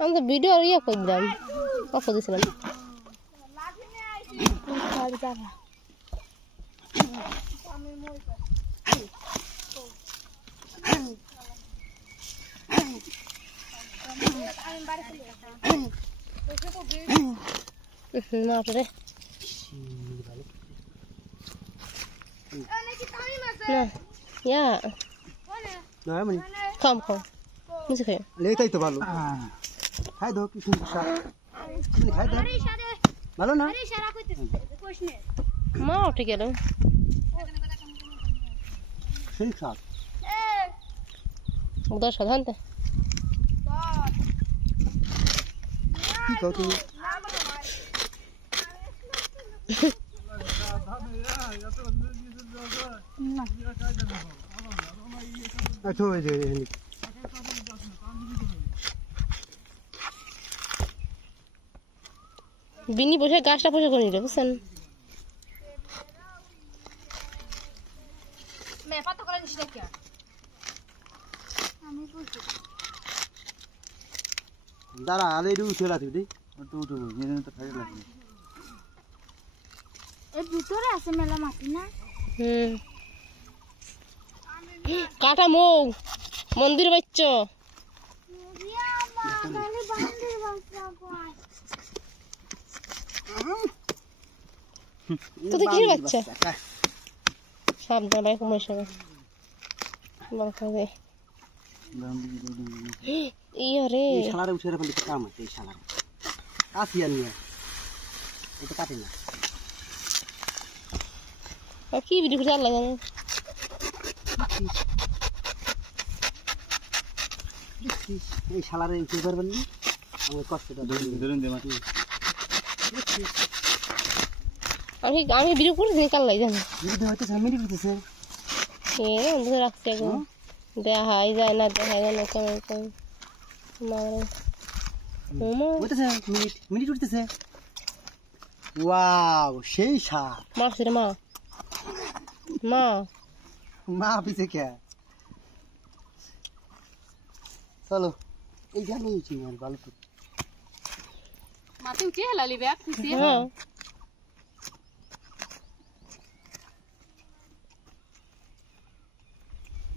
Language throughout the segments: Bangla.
আমি তো ভিডিও ইয়ে করলাম অফ দিয়েছিলাম মাপরে ya nah mani kom mesti kayak letai to balo hai do ki sun sa ni hai do balo na mau ঠিক গেল সেই শাক উদা সাধারণত কি কও তুমি আচ্ছা ওই যে বিনি বসে গাছটা বসে করে নিল বুঝছেন দাঁড়া আলে একটু উঠে রাখবি দি একটু উঠে নিয়ে তো খাই লাগবে এর ভিতরে আছে মেলা মাটি না কাটা মৌ মন্দির বাচ্চ কোথায় কি বাচ্চা সাবধান ভাই কুমার সঙ্গে ইয়া রে এই শালারে উঠে রাখলে কাম আছে এই শালারে কাছি আর নিয়ে এটা কাটে না কি ভিডিও করে লাগে এই শালারে উঠে পারবেন না আমার কষ্টটা ধরুন দে মাটি আমি ভিডিও করে দিই কাল লাই জানি ভিডিও হয়তো সামনে দিতেছে এ অন্ধকার রাখতে একদম দেখাই যায় না দেখাই যায় না কেমন কেমন মারে উঠতেছে মিনিট উঠতেছে ওয়াও সেই শাক মারছে রে মা মা মা পিছে কে চলো এই জানো এই চিংড়ি ভালো তো মাটি উঠে হেলালি ব্যাগ খুশি হ্যাঁ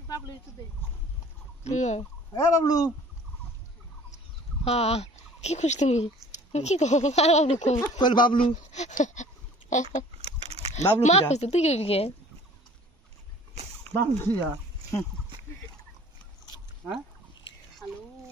বাবলু তো দে এ বাবলু হ্যাঁ কি খুশ তুমি কি কো আর বাবলু কো কল বাবলু বাবলু মা খুশ তুই কি বাবলু